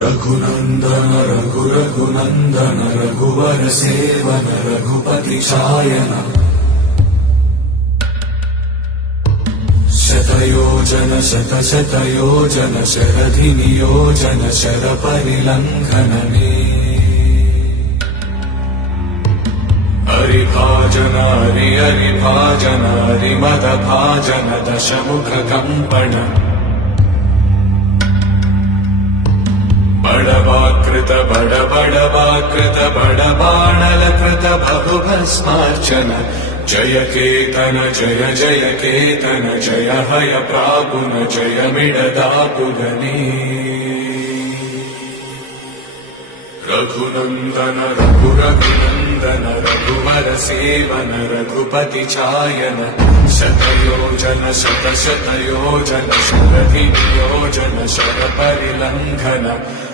रघुनन्दन रघुनन्दन रघुवर seven Raghupati चायन शतयोजन शतशतयोजन शरधि नियोजन sir परिलंघन हरिभाजन हरिभाजन हरिमद भाजन दशमुख कंपन बड़वाकृत बड़बाणलकृत बहुभस्मार्चन जय केतन जय जय केतन जय हय प्रापुन जय मिडदापुगनी रघुनन्दन रघुनन्दन रघुवर सेवन रघुपति चायन शतयोजन शतशतयोजन शरधि नियोजन शर परिलंघन